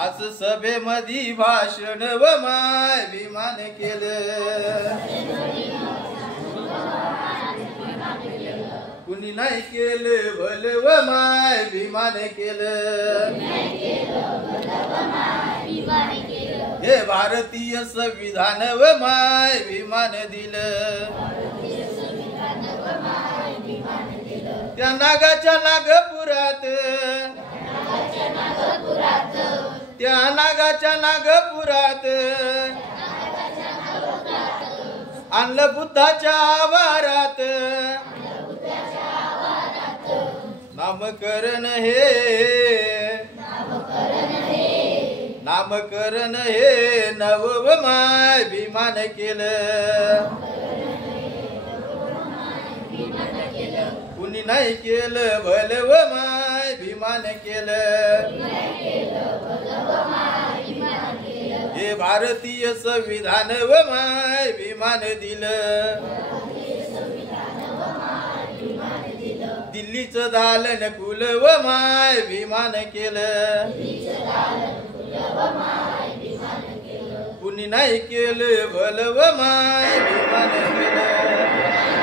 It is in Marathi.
आज सभेमध्ये भाषण व माय विमान केलं कुणी नाही केलं भल व माय विमान केलं हे भारतीय संविधान व माय विमान दिलं त्या नागाच्या नागपुरात त्या नागाच्या नागपुरात आणलं बुद्धाच्या आवारात नामकरण हे नवमाय विमान केलं कुणी नाही केलं भल व माय विमान केलं हे भारतीय संविधान व माय विमान दिलं दिल्लीचं दालन कुल व माय विमान केलं कुणी नाही केलं भल व माय विमान केलं